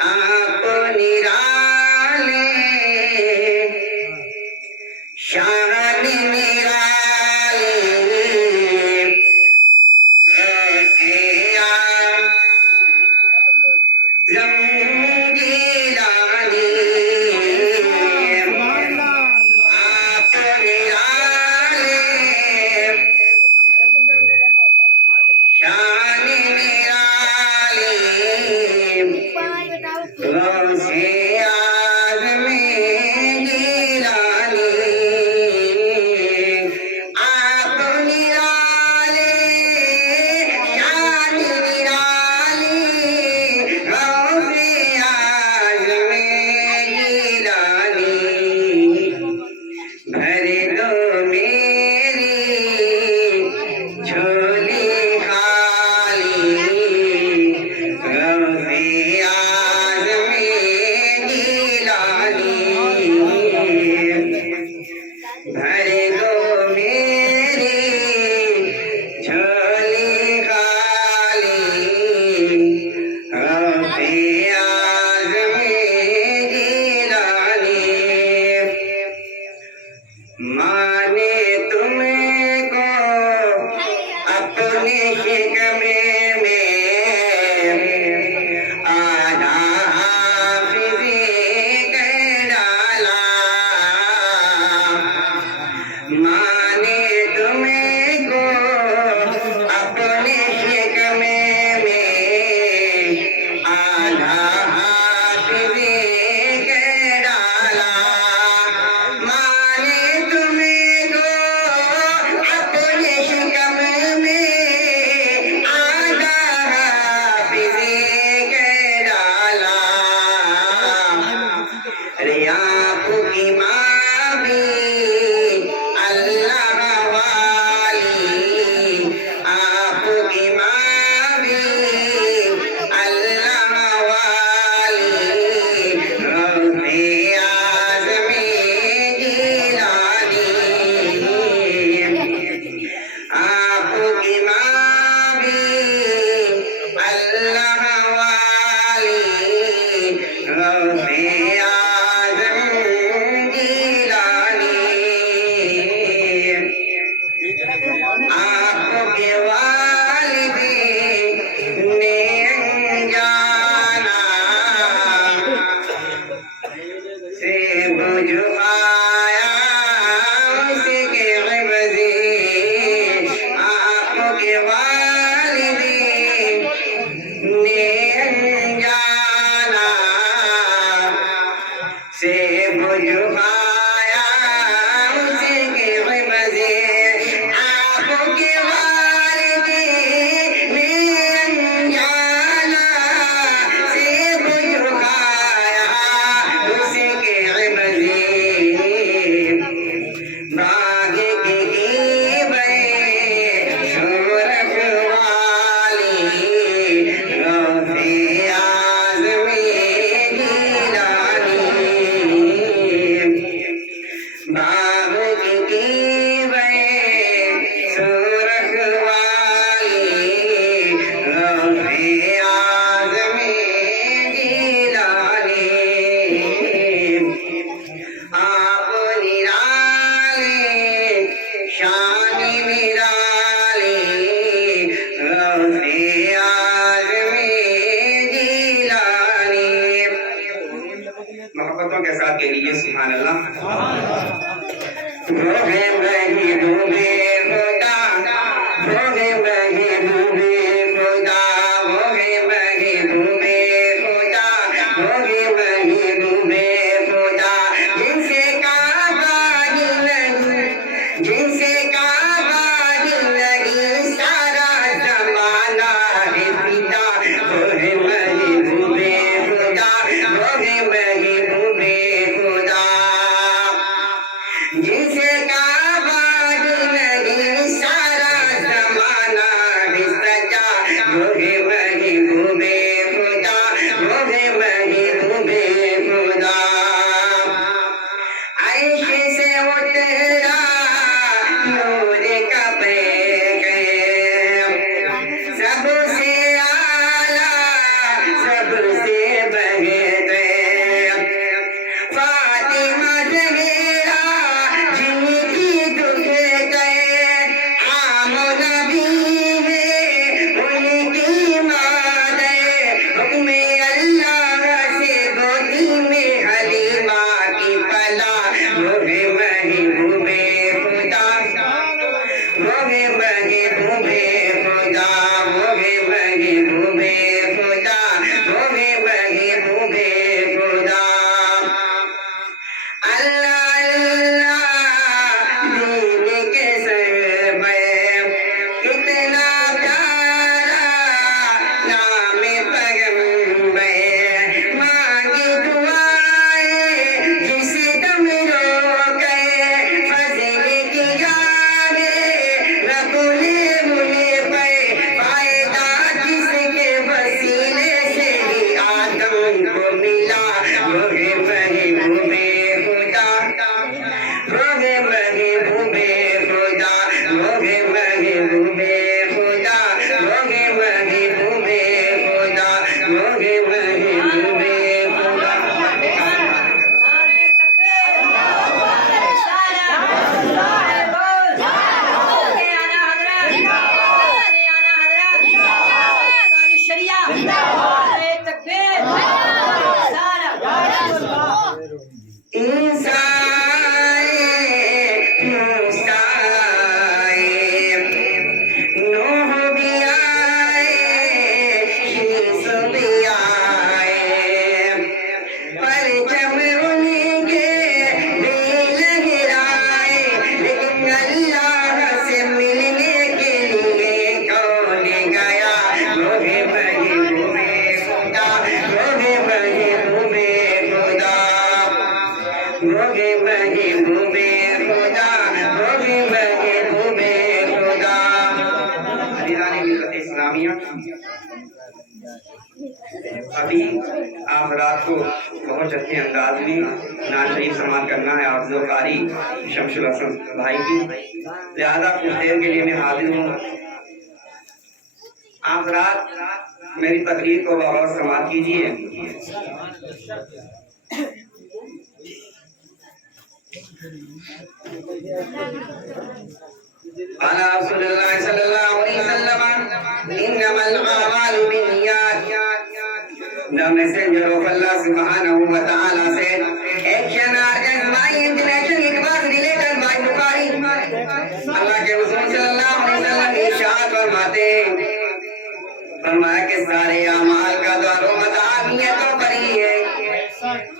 آپ نرالے شان نرالے محبتوں کے ساتھ کہہ لیجیے سبحان اللہ. جسے کعبہ ہم کو ملا وہ ہے محبوب خدا، وہ ہے محبوب خدا، وہ ہے محبوب خدا، وہ ہے محبوب خدا، وہ ہے محبوب خدا۔ ابھی آپ رات کو بہت اچھے انداز میں نعت شریف سماعت کرنا ہے آپ جو قاری شمس الحسن بھائی کی، لہذا کچھ دیر کے لیے میں حاضر ہوں۔ آپ رات میری تقریر کو بغور سماعت کیجیے۔ قال رسول اللہ صلی اللہ علیہ وسلم انما الاعمال بالنیات۔ The messenger of Allah subhanahu wa ta'ala said, action organs by intonation, it was related by Bukhari۔ اللہ کے رسول صلی اللہ علیہ وسلم ارشاد فرمایا کہ سارے اعمال کا دار و مدار نیتوں پر ہی ہے۔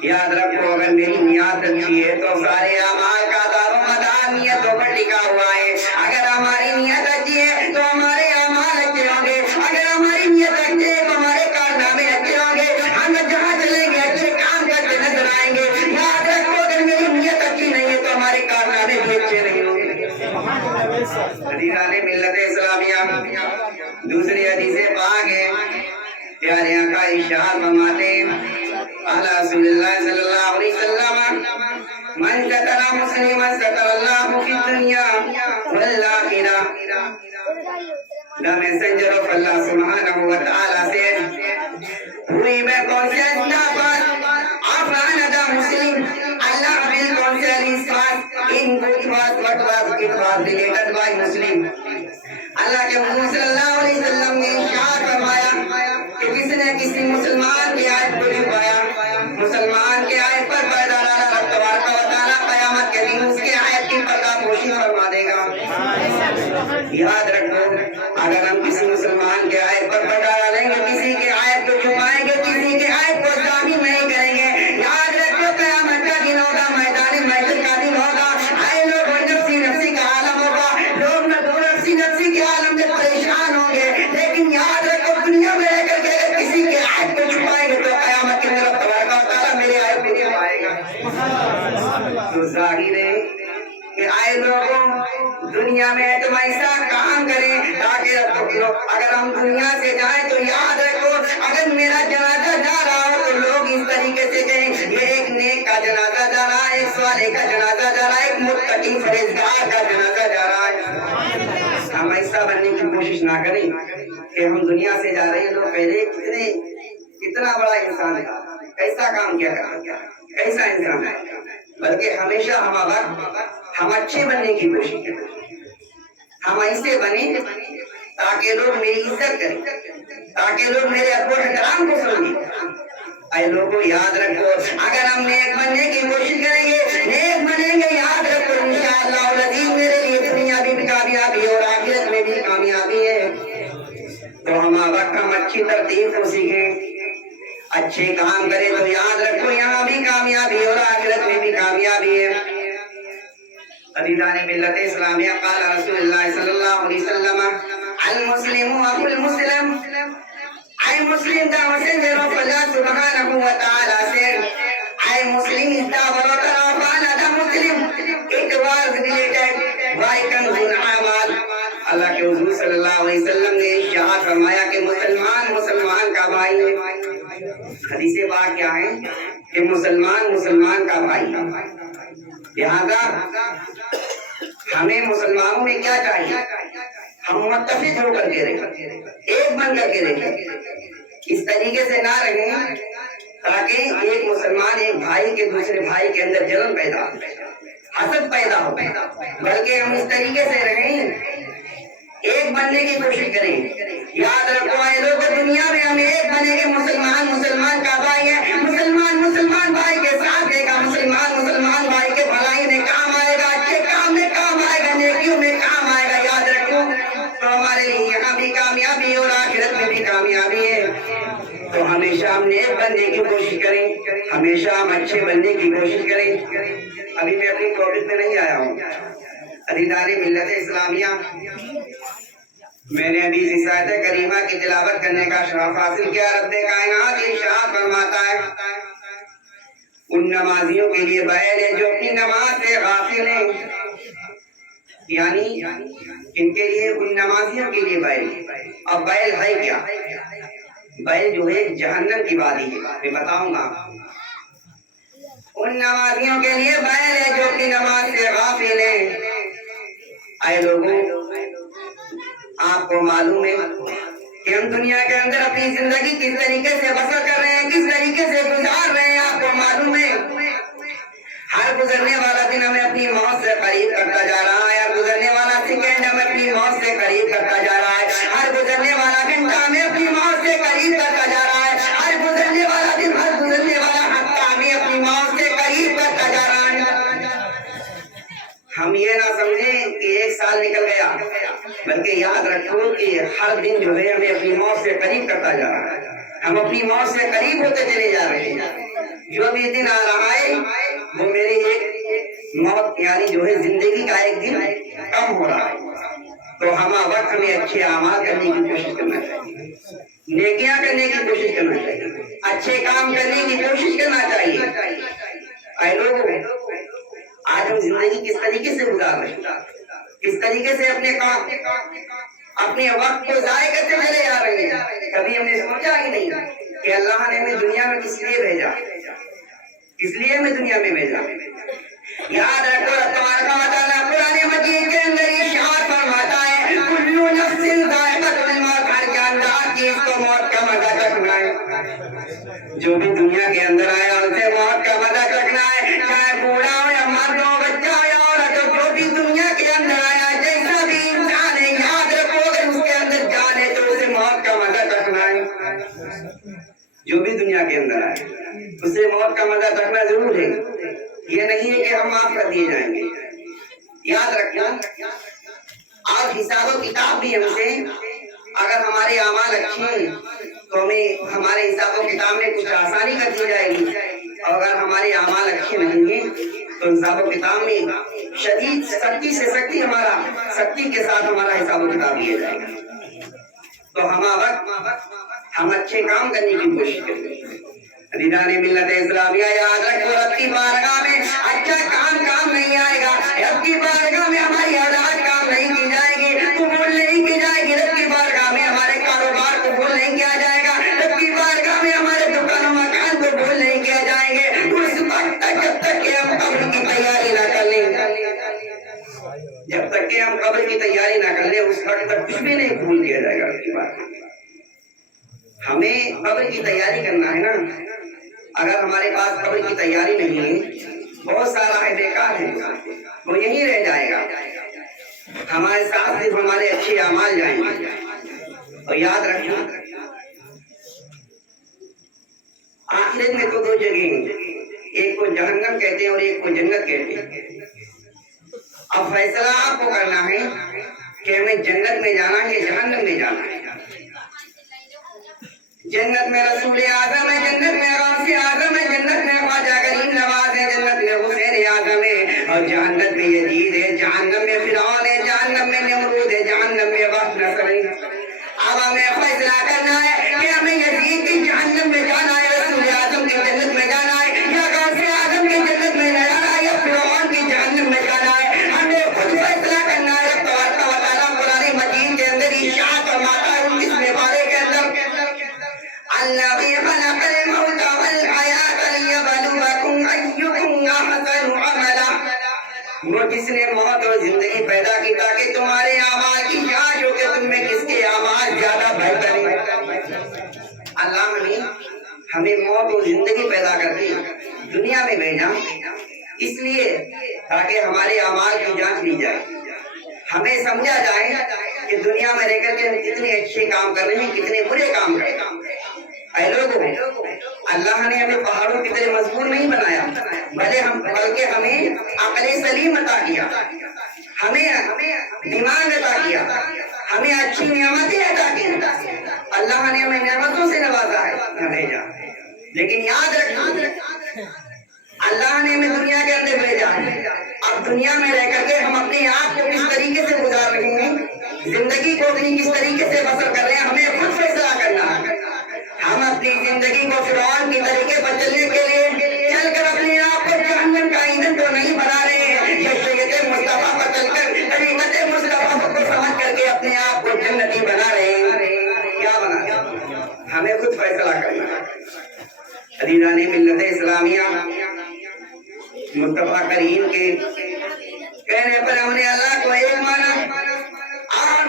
یاد رکھو اگر میری نیت اچھی ہے تو سارے اعمال کا دار و مدار نیتوں پر ٹکا ہوا ہے۔ اگر ہماری نیت اچھی ہے تو ہمارے اعمال اچھے ہوں گے، اگر ہماری نیت اچھی ہے تو ہمارے کارنامے اچھے ہوں گے، ہم جہاں چلیں گے اچھے کام کرتے نظر آئیں گے۔ یاد رکھو اگر میری نیت اچھی نہیں ہے تو ہمارے کارنامے بھی اچھے نہیں ہوں گے۔ عزیزان ملت اسلامیہ، دوسری حدیث پاک ہے، پیارے آقا ارشاد فرماتے ہیں قال رسول اللہ صلی اللہ علیہ وسلم من ستر مسلما ستر اللہ فی الدنیا والآخرہ۔ The messenger of Allah subhanahu wa ta'ala said, whoever conceals the first of another Muslim, Allah will conceal his first in good words what was it was related by Muslim۔ اللہ کے حضور صلی اللہ علیہ وسلم نے ارشاد فرمایا کہ کس نے کسی مسلمان کی آیت کو چھپایا، مسلمان کے آیت پر پردہ ڈالا، رب تبارک و تعالیٰ قیامت کے دن اس کے آیت کی پردہ پوشی فرما دے گا۔ یاد رکھو اگر ہم کسی مسلمان کے آیت پر پردہ ڈالیں گے، کسی کے آیت کو چھپائیں گے، کسی کے آیت کو تعمیر نہیں کریں گے، یاد رکھو قیامت کا دن ہوگا، میدان محشر کا دن ہوگا، اے لوگوں نفسی نفسی کا عالم ہوگا، لوگ نفسی نفسی کے عالم میں پریشان ہوں گے، لیکن یاد رکھو دنیا میں رہ کر کے اگر کسی کے آیت کو چھپائیں گے تو قیامت کے دن رب تبارک و تعالیٰ میرے آیت کو نہیں پائے گا۔ تو ظاہر ہے کہ آئے لوگوں دنیا میں تم ایسا کام کریں تاکہ اگر ہم دنیا سے جائیں تو یاد رکھو اگر میرا جنازہ جا رہا ہو تو لوگ اس طریقے سے کہیں یہ ایک نیک کا جنازہ جا رہا ہے، ایک صالح کا جنازہ جا رہا ہے، ایک متقی پرہیزگار کا جنازہ جا رہا ہے۔ ہم ایسا بننے کی کوشش نہ کریں کہ ہم دنیا سے جا رہے ہیں لوگ پہلے کتنا بڑا انسان تھا، کیسا کام کیا کرتا، کیسا انسان ہے، بلکہ ہمیشہ ہم اچھے بننے کی کوشش کریں، ہم ایسے بنیں تاکہ لوگ میری عزت کریں، تاکہ لوگ میرے ادب و احترام کو سمجھیں۔ اے لوگوں یاد رکھو اگر ہم نیک بننے کی کوشش کریں گے، نیک بنیں گے، یاد رکھو انشاءاللہ العزیز میرے لیے دنیا بھی کامیابی اور آخرت میں بھی کامیابی ہے۔ تو ہم وقت ہم اچھی ترتیب کو سیکھیں، اچھے کام کریں تو یاد رکھو یہاں بھی کامیابی اور آخرت میں بھی کامیابی ہے۔ عزیزان ملت اسلامیہ قال رسول اللہ صلی اللہ علیہ وسلم المسلم اخو المسلم۔ I Muslim, the messenger of Allah subhanahu wa ta'ala said, I Muslim is the brother of another Muslim. It was related by Kanzul Amal۔ اللہ کے حضور صلی اللہ علیہ وسلم نے ارشاد فرمایا کہ مسلمان مسلمان کا بھائی ہے، حدیث پاک کیا ہے کہ مسلمان مسلمان کا بھائی، لہذا ہمیں مسلمانوں میں کیا چاہیے؟ ہم متفق ہو کر کے رہیں، ایک بن کر کے رہیں، اس طریقے سے نہ رہیں تاکہ ایک مسلمان ایک بھائی کے دوسرے بھائی کے اندر جلن پیدا ہو، حسد پیدا ہو، بلکہ ہم اس طریقے سے رہیں، ایک بننے کی کوشش کریں۔ یاد رکھو اے لوگ، دنیا میں ہم ایک بنے گے، مسلمان مسلمان کا بھائی ہے، مسلمان مسلمان بھائی کے ساتھ دے گا، مسلمان مسلمان بھائی کے بھلائی میں کام آئے گا، اچھے کام میں کام آئے گا، نیکیوں میں کام آئے گا، یاد رکھو تو ہمارے لیے یہاں بھی کامیابی اور آخرت میں بھی کامیابی ہے۔ تو ہمیشہ ہم نیک بننے کی کوشش کریں، ہمیشہ ہم اچھے بننے کی کوشش کریں۔ ابھی میں اپنی ٹاپک میں نہیں آیا ہوں، عزیزان ملت اسلامیہ، میں نے ابھی رسالت کریمہ کی تلاوت کرنے کا شرف حاصل کیا۔ رب کائنات ارشاد فرماتا ہے ان نمازیوں کے لیے بیل ہے جو اپنی نماز سے غافل ہیں، یعنی ان کے لیے، ان نمازیوں کے لیے بیل۔ اب بیل ہے کیا؟ بیل جو ہے جہنم کی وادی ہے، میں بتاؤں گا۔ ان نمازیوں کے لیے بیل ہے جو اپنی نماز سے غافل ہیں۔ اے لوگوں، آپ کو معلوم ہے کہ ہم دنیا کے اندر اپنی زندگی کس طریقے سے بسر کر رہے ہیں، کس طریقے سے گزار رہے ہیں، آپ کو معلوم ہے۔ ہر گزرنے والا دن ہمیں اپنی موت سے قریب کرتا جا رہا ہے، ہر گزرنے والا سیکنڈ ہمیں اپنی موت سے قریب کرتا جا رہا ہے، ہر گزرنے والا گھنٹہ ہمیں اپنی موت سے قریب کرتا جا رہا ہے، ہر گزرنے والا دن، ہر گزرنے والا ہفتہ ہمیں اپنی موت سے قریب کرتا جا رہا ہے۔ ہم یہ نہ سمجھیں کہ ایک سال نکل گیا، بلکہ یاد رکھو کہ ہر دن جو ہے ہمیں اپنی موت سے قریب کرتا جا رہا ہے، ہم اپنی موت سے قریب ہوتے چلے جا رہے ہیں۔ جو بھی دن آ رہا ہے وہ میری ایک موت یعنی جو ہے زندگی کا ایک دن کم ہو رہا ہے۔ تو ہمہ وقت ہمیں اچھے اعمال کرنے کی کوشش کرنا چاہیے، نیکیاں کرنے کی کوشش کرنا چاہیے، اچھے کام کرنے کی کوشش کرنا چاہیے۔ اے لوگوں، آج ہم زندگی کس طریقے سے گزار رہے ہیں، کس طریقے سے اپنے کام، اپنے وقت کو ضائع کرتے چلے جا رہے ہیں۔ کبھی ہم نے سوچا ہی نہیں کہ اللہ نے ہمیں دنیا میں کس لیے بھیجا، کس لیے ہمیں دنیا میں بھیجا۔ یاد رکھو تبارک و تعالیٰ قرآن مجید کے اندر ارشاد فرماتا ہے کل نفس ذائقۃ الموت، ہر جاندار چیز کو موت کا مزہ چکھنا ہے۔ جو بھی دنیا کے اندر آیا اسے موت کا مزہ چکھنا ہے، چاہے بوڑھا ہو یا مرد ہو، بچہ ہو یا عورت ہو، جو بھی دنیا کے اندر آیا جیسا بھی انسان ہے، یاد رکھو اگر اس کے اندر جان ہے تو اسے موت کا مزہ چکھنا ہے۔ جو بھی دنیا کے اندر آئے اسے موت کا مزہ چکھنا ضرور ہے، یہ نہیں ہے کہ ہم معاف کر دیے جائیں گے۔ یاد رکھنا، آج حساب و کتاب بھی ہم سے، اگر ہمارے اعمال اچھے ہیں تو ہمیں ہمارے حساب و کتاب میں کچھ آسانی کر دی جائے گی، اور اگر ہمارے اعمال اچھے نہیں ہیں تو حساب و کتاب میں شدید سختی سے سختی، سختی کے ساتھ ہمارا حساب و کتاب لیا جائے گا۔ تو ہم اچھے کام کرنے کی کوشش کریں۔ عزیزان ملت اسلامیہ، یاد رکھو رب کی بارگاہ میں اچھا کام نہیں آئے گا، رب کی بارگاہ میں ہماری اولاد کام نہیں کی جائے گی، قبول نہیں کی جائے گی، رب کی بارگاہ میں ہمارے کاروبار قبول نہیں کیا جائے گا، رب کی بارگاہ میں ہمارے دکان و مکان قبول نہیں کیا جائیں گے اس وقت تک، جب تک کہ ہم قبر کی تیاری نہ کر لیں، جب تک کہ ہم قبر کی تیاری نہ کر لیں اس وقت تک کچھ بھی نہیں قبول کیا جائے گا رب کی بارگاہ میں۔ ہمیں قبر کی تیاری کرنا ہے نا، اگر ہمارے پاس قبر کی تیاری نہیں ہے، بہت سارا ہے بیکار ہے، وہ یہیں رہ جائے گا، ہمارے ساتھ صرف ہمارے اچھے اعمال جائیں گے۔ اور یاد رکھنا آخرت میں تو دو جگہیں ہیں، ایک کو جہنم کہتے ہیں اور ایک کو جنت کہتے ہیں۔ اب فیصلہ آپ کو کرنا ہے کہ ہمیں جنت میں جانا ہے یا جہنم میں جانا ہے۔ جنت میں رسول اعظم ہے، جنت میں غوث اعظم ہے، جنت میں خواجہ کریم نواز ہے، جنت میں حسین اعظم ہے، اور جہنم میں یزید ہے، جہنم میں فرعون ہے، جہنم میں نمرود ہے، جہنم میں وقت نصر ہے۔ اب ہمیں فیصلہ کرنا ہے کہ ہمیں یزید کی جہنم میں جانا ہے، رسول اعظم کی جنت میں جانا ہے، یا غوث اعظم کی جنت میں جانا ہے، یا فرعون کی جہنم میں جانا ہے۔ ہمیں خود فیصلہ کرنا ہے۔ رب تبارک و تعالیٰ قرآن مجید کے اندر ارشاد فرماتا ہے 19 پارے کے اندر الذی خلق الموت وہ جس نے موت اور زندگی پیدا کی تاکہ تمہارے اعمال کی جانچ ہو کہ تم میں کس کے اعمال زیادہ بہتر ہیں۔ اللہ نے ہمیں موت اور زندگی پیدا کر دی، دنیا میں بھیجا اس لیے تاکہ ہمارے اعمال کی جانچ لی جائے، ہمیں سمجھا جائے کہ دنیا میں رہ کر کے ہم کتنے اچھے کام کر رہے ہیں، کتنے برے کام کر رہے ہیں۔ اے لوگوں، اللہ نے ہمیں پہاڑوں کی طرح مضبوط نہیں بنایا، بلکہ ہمیں عقل سلیم عطا کیا، ہمیں دماغ عطا کیا، ہمیں اچھی نعمتیں عطا کی۔ اللہ نے ہمیں نعمتوں سے نوازا ہے بھیجا، لیکن یاد رکھنا اللہ نے ہمیں دنیا کے اندر بھیجا، اب دنیا میں رہ کر کے ہم اپنے آپ کو کس طریقے سے گزار رہے ہیں، زندگی کو اپنی کس طریقے سے بسر کر رہے ہیں، ہمیں خود فیصلہ کرنا ہے۔ ہم اپنی زندگی کو فرعون کی طریقے پر چلنے کے لیے چل کر اپنے آپ کو جہنم کا ایندھن تو نہیں بنا رہے ہیں، یا شریعت مصطفیٰ پر چل کر طریقت مصطفیٰ کو سمجھ کر کے اپنے آپ کو جنتی بنا رہے ہیں، کیا بنا رہے ہیں؟ ہمیں خود فیصلہ کرنا ہے۔ عزیزان ملت اسلامیہ، مصطفیٰ کریم کے کہنے پر ہم نے اللہ کو ایک مانا اور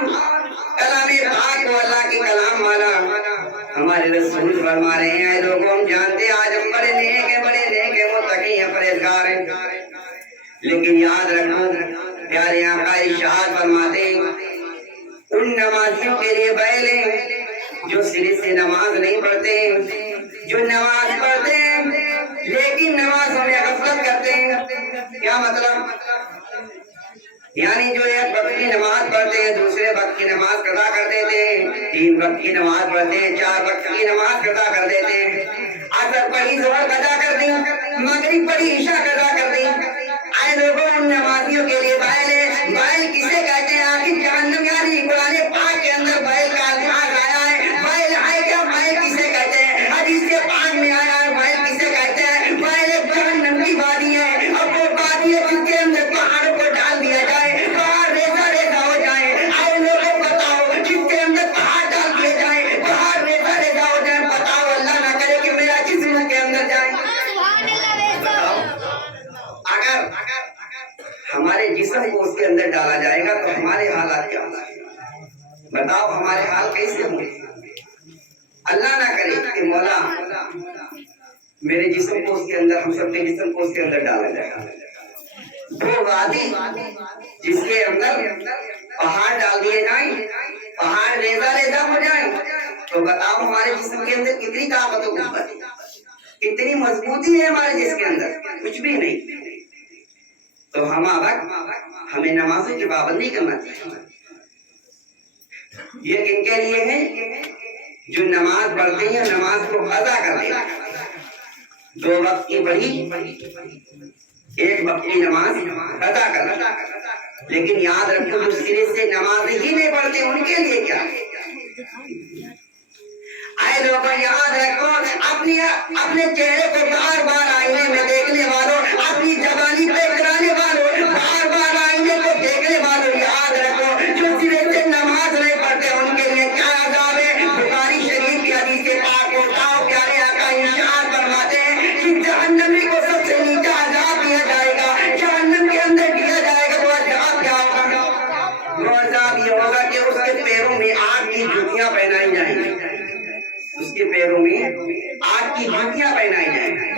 کلام پاک کو اللہ کی کلام مانا۔ ہمارے رسول فرما رہے ہیں، اے لوگوں ہم جانتے آج ہم بڑے نیک ہیں، متقی ہیں، پرہیزگار ہیں، لیکن یاد رکھو پیارے آقا ارشاد فرماتے ہیں ان نمازیوں کے لیے بیل ہیں جو سرے سے نماز نہیں پڑھتے ہیں، جو نماز پڑھتے ہیں لیکن نمازوں میں غفلت کرتے ہیں۔ کیا مطلب؟ یعنی جو ایک وقت کی نماز پڑھتے ہیں دوسرے وقت کی نماز قضا کر دیتے ہیں، 3 وقت کی نماز پڑھتے ہیں 4 وقت کی نماز قضا کر دیتے ہیں، عصر پڑھی ظہر قضا کر دی، مغرب پڑھی عشاء قضا کر دی۔ اے لوگوں ان نمازیوں کے لیے بیل ہے۔ بیل کسے کہتے ہیں؟ آخر جہنم، یعنی قرآن پاک کے اندر بیل کا الفاظ آیا ہے۔ بیل ہے کیا؟ بیل کسے کہتے ہیں؟ حدیث پاک میں آیا ہے بیل کسے کہتے ہیں؟ بیل ایک جہنم کی وادی ہے، اب وہ وادی ہے جس کے اندر پہاڑوں کو ڈال دیا جائے، پہاڑ ریزہ ریزہ ہو جائے۔ اے لوگوں بتاؤ جس کے اندر پہاڑ ڈال دیے جائے، پہاڑ ریزہ ریزہ ہو جائے، بتاؤ اللہ نہ کرے کہ میرا جسم کے اندر جائے۔ اگر ہمارے جسم کو اس کے اندر ڈالا جائے گا تو ہمارے حالات کیا ہوں گے؟ بتاؤ ہمارے حال کیسے ہوں گے؟ اللہ نہ کرے کہ مولا میرے جسم کو اس کے اندر، ہم سب کے جسم کو اس کے اندر ڈالا جائے گا، وہ وادی جس کے اندر پہاڑ ڈال دیے جائیں، پہاڑ ریزہ ریزہ ہو جائیں، تو بتاؤ ہمارے جسم کے اندر کتنی طاقت و قوت، کتنی مضبوطی ہے ہمارے جسم کے اندر؟ کچھ بھی نہیں۔ تو ہمیں نمازوں کی پابندی کرنا چاہیے۔ یہ کن کے لیے ہے؟ جو نماز پڑھتے ہیں، نماز کو قضا کرتے ہیں، 2 وقت کی پڑھی 1 وقت کی نماز قضا کرنا۔ لیکن یاد رکھو جو سرے سے نماز ہی نہیں پڑھتے ان کے لیے کیا؟ اے لوگوں یاد رکھو اپنے چہرے کو بار بار آئینے میں دیکھنے والوں، اپنی زبانی پہ کرانے والوں، بار بار آئینے کو دیکھنے والوں، یاد رکھو جو سرے سے نماز نہیں پڑھتے ان کے لیے کیا عذاب ہے۔ بخاری شریف کی حدیث پاک کو اٹھاؤ، پیارے آقا ارشاد فرماتے ہیں کہ جہنمی کو سب سے نیچا عذاب دیا جائے گا، جہنم کے اندر دیا جائے گا۔ وہ عذاب کیا ہوگا؟ وہ عذاب یہ ہوگا کہ اس کے پیروں میں آگ کی جوتیاں پہنائی جائیں گی، اس کے پیروں میں آگ کی جوتیاں پہنائی جائیں گی،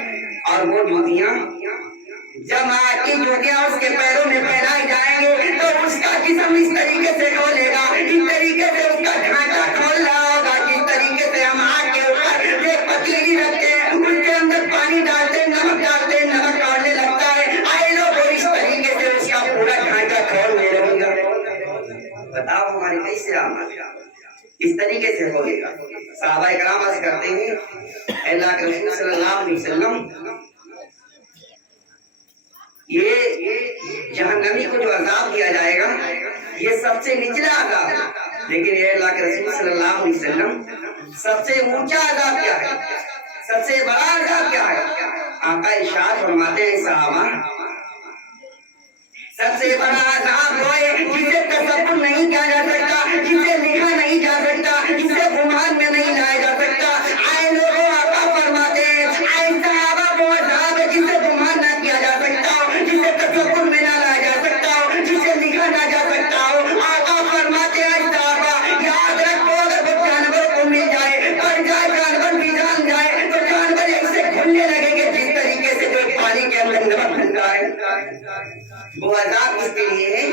اور وہ جوتیاں جب آگ کی جوتیاں اس کے پیروں میں پہنائی جائیں گے تو اس کا جسم اس طریقے سے کھولے گا، اس طریقے سے اس کا ڈھانچہ کھول رہا ہوگا، جس طریقے سے ہم آگ کے اوپر ایک پتیلی رکھتے ہیں، اس کے اندر پانی ڈالتے ہیں، نمک ڈالتے ہیں، نمک کھولنے لگتا ہے، آئے لوگ اس طریقے سے اس کا پورا ڈھانچہ کھولنے لگے گا۔ بتاؤ ہمارے کیسے آمد اس طریقے سے کھولے گا؟ صحابہ کرام عرض کرتے ہیں اللہ کے رسول صلی اللہ علیہ وسلم یہ جہنمی کو جو عذاب دیا جائے گا یہ سب سے نچلا عذاب ہے، لیکن یہ اللہ کے رسول صلی اللہ علیہ وسلم سب سے اونچا عذاب کیا ہے، سب سے بڑا عذاب کیا ہے؟ آقا ارشاد فرماتے ہیں صحابہ سب سے بڑا عذاب وہ ہے جسے تصور نہیں کیا جا سکتا، جسے لکھا نہیں جا سکتا، جسے گمان میں نہیں لایا جا سکتا۔ آئے لوگوں آقا فرماتے ہیں اے صحابہ وہ عذاب ہے جسے گمان نہ کیا جا سکتا، جسے تصور میں نہ لایا جا وہ عذاب کس کے لیے ہے؟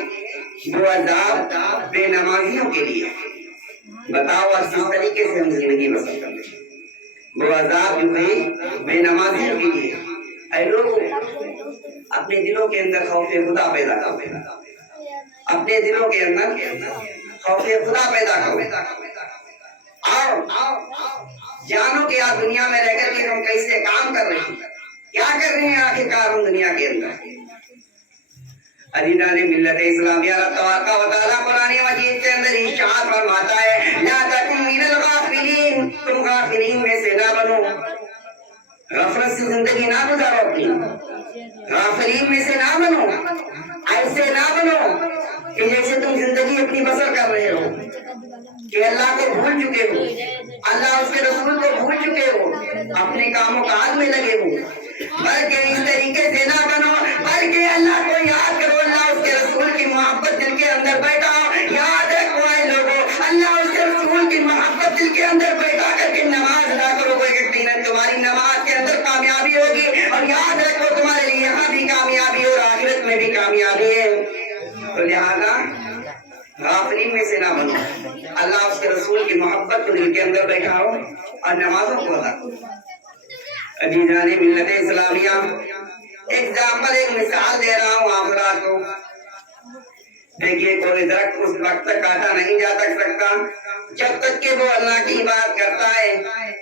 وہ عذاب بے نمازیوں کے لیے ہے۔ بتاؤ کس طریقے سے ہم زندگی بسر کرتے ہیں؟ وہ عذاب جو ہے بے نمازیوں کے لیے۔ اے لوگ اپنے دلوں کے اندر خوف خدا پیدا کرو، اپنے دلوں کے اندر خوف خدا پیدا کرو، اور جانو کہ آپ دنیا میں رہ کر کے ہم کیسے کام کر رہے ہیں، کیا کر رہے ہیں آخرکار ہم دنیا کے اندر۔ عزیزان ملت اسلامیہ اللہ تبارک و تعالیٰ قرآن مجید کے اندر ارشاد فرماتا ہے لا تکن من الغافلین، تم غافلین میں سے نہ بنو، غفلت سے زندگی نہ گزارو، اپنی غافلین میں سے نہ بنو، ایسے نہ بنو کہ جیسے تم زندگی اپنی بسر کر رہے ہو کہ اللہ کو بھول چکے ہو، اللہ اس کے رسول کو بھول چکے ہو، اپنے کاموں کاج میں لگے ہو، بلکہ اس طریقے سے نہ بنو، بلکہ اللہ کو یاد کرو، اللہ اس کے رسول کی محبت دل کے اندر بیٹھاؤ۔ یاد رکھو اے لوگوں، اللہ اس کے رسول کی محبت دل کے اندر بیٹھا کر کے نماز ادا کرو گے، یقیناً تمہاری نماز کے اندر کامیابی ہوگی، اور یاد رکھو تمہارے لیے یہاں بھی کامیابی اور آخرت میں بھی کامیابی ہے۔ تو لہذا غافلین میں سے نہ بنو، اللہ اس کے رسول کی محبت کو دل کے اندر بیٹھاؤ اور نمازوں کو ادا کرو۔ عزیزان ملت اسلامیہ، ایگزامپل، ایک مثال دے رہا ہوں آپ حضرات کو۔ دیکھیے کوئی درخت اس وقت تک کاٹا نہیں جا سکتا جب تک کہ وہ اللہ کی عبادت کرتا ہے،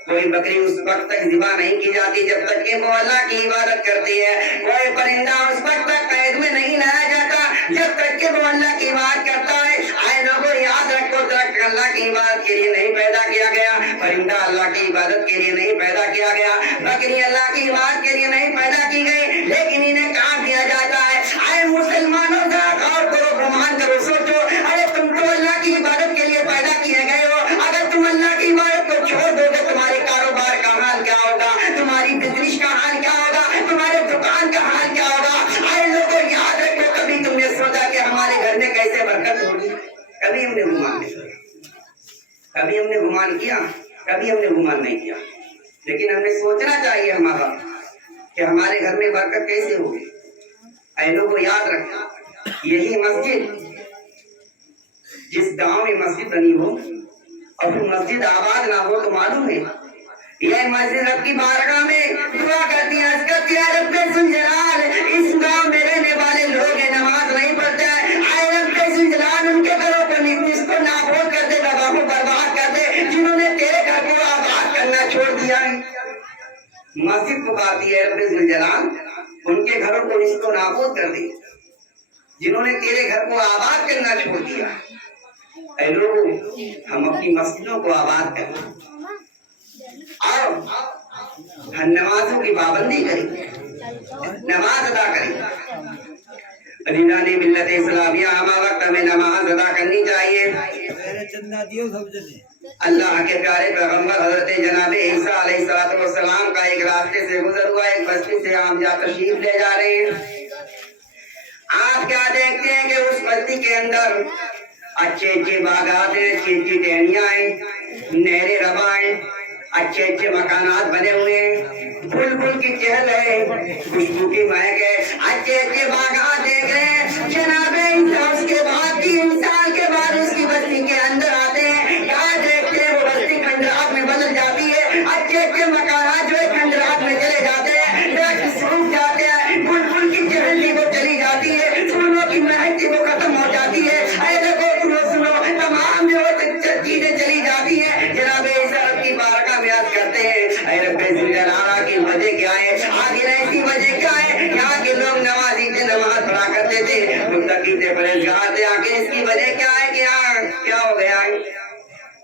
کوئی بکری اس وقت تک ذبح نہیں کی جاتی جب تک کہ وہ اللہ کی عبادت کرتی ہے، کوئی پرندہ اس وقت تک قید میں نہیں لایا جاتا جب تک کہ وہ اللہ کی عبادت کرتا ہے۔ اے لوگوں یاد رکھو، درخت اللہ کی عبادت کے لیے نہیں پیدا کیا گیا، پرندہ اللہ کی عبادت کے لیے نہیں پیدا کیا گیا، بکری اللہ کی عبادت کے لیے نہیں پیدا کی گئی، لیکن انہیں کام دیا جاتا ہے۔ اے مسلمانوں ذرا غور کرو، گمان کرو، سوچو، ارے تم تو اللہ کی عبادت کے لیے پیدا کیے گئے ہو، اگر تم اللہ کی عبادت کو چھوڑ دو گے تمہارے کاروبار کا حال کیا ہوگا، تمہاری بزنس کا حال کیا ہوگا، تمہارے دکان کا حال کیا ہوگا۔ اے لوگوں یاد رکھو، کبھی تم نے سوچا کہ ہمارے گھر میں کیسے برکت ہوگی؟ کبھی ہم نے گمان نہیں کیا، کبھی ہم نے گمان کیا، کبھی ہم نے گمان نہیں کیا، لیکن ہمیں سوچنا چاہیے ہمارا کہ ہمارے گھر میں برکت کیسے ہوگی۔ اے لوگوں یاد رکھو، یہی مسجد، جس گاؤں میں مسجد بنی ہو اور پھر مسجد آباد نہ ہو تو معلوم ہے یہ مسجد رب کی بارگاہ میں دعا کرتی ہے، کرتی ہے رب ذوالجلال، اس گاؤں میں رہنے والے لوگ نماز نہیں پڑھتے ہیں، اے رب ذوالجلال ان کے گھروں کو اس کو نابود کر دے، تباہ و برباد کر دے، جنہوں نے تیرے گھر کو آباد کرنا چھوڑ دیا ہے۔ مسجد پکارتی ہے رب ذوالجلال ان کے گھروں کو اس کو نابود کر دے جنہوں نے تیرے گھر کو آباد کرنا چھوڑ دیا۔ اے لوگوں ہم اپنی مسجدوں کو آباد کریں اور ہم نمازوں کی پابندی کریں، نماز ادا کریں۔ عزیزان ملت اسلامیہ، ہم وقت ہمیں نماز ادا کرنی چاہیے۔ اللہ کے پیارے پیغمبر حضرت جناب عیسیٰ علیہ السلام کا ایک راستے سے گزر ہوا ایک بستی سے آپ جا تشریف لے جا رہے ہیں۔ آپ کیا دیکھتے ہیں کہ اس بستی کے اندر اچھے اچھے باغات ہیں، اچھی اچھی ٹہنیاں ہیں، نہریں رواں ہیں، اچھے اچھے مکانات بنے ہوئے ہیں، پھول پھول کی چہل ہے، خوشبو کی مہک ہے، اچھے اچھے باغات دیکھ رہے ہیں۔ جناب عیسیٰ اس کے بعد 3 سال کے بعد اس کی بستی کے اندر آتے ہیں، کیا دیکھتے ہیں وہ بستی کھنڈرات میں بدل جاتی ہے، اچھے اچھے مکانات جو ہے کھنڈرات میں چلے جاتے ہیں، درخت سوکھ جاتے ہیں، پھول پھول کی چہل تھی وہ چلی جاتی ہے، پھولوں کی مہک تھی وہ ختم ہو جاتی ہے۔ اے دیکھو سنو، تمام جو چیزیں چلی جاتی ہیں۔ جناب عیسیٰ رب کی بارگاہ میں عرض کرتے ہیں، اے رب ذوالجلال کی وجہ کیا ہے، آخر ایسی وجہ کیا ہے؟ یہاں کے لوگ نمازی تھے، نماز پڑھا کرتے تھے، متقی تھے، پرہیزگار تھے، آخر اس کی وجہ کیا ہے کہ کیا ہو گیا ہے؟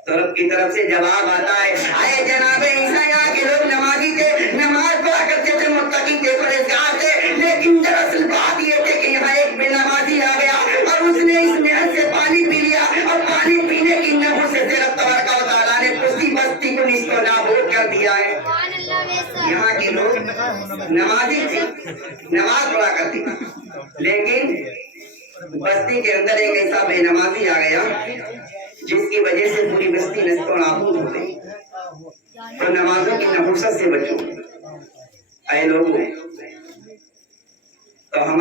تو رب کی طرف سے جواب آتا ہے، اے جناب عیسیٰ یہاں کے لوگ نمازی تھے، نماز پڑھا کرتے تھے، متقی تھے، پرہیزگار تھے، لیکن دراصل بات یہ تھی کہ یہاں ایک بے نمازی آ گیا اور اس نے اس نہر سے پانی پی لیا، اور پانی پینے کی نحو سے رب تبارک و تعالیٰ نے اسی بستی کو نصف و نابود کر دیا ہے۔ یہاں کے لوگ نمازی تھے، نماز پڑھا کرتے تھے، لیکن بستی کے اندر ایک ایسا بے نمازی آ گیا جس کی وجہ سے پوری بستی نصف و نابود ہو گئی۔ تو نمازوں کی نحوست سے بچو اے لوگوں، تو ہم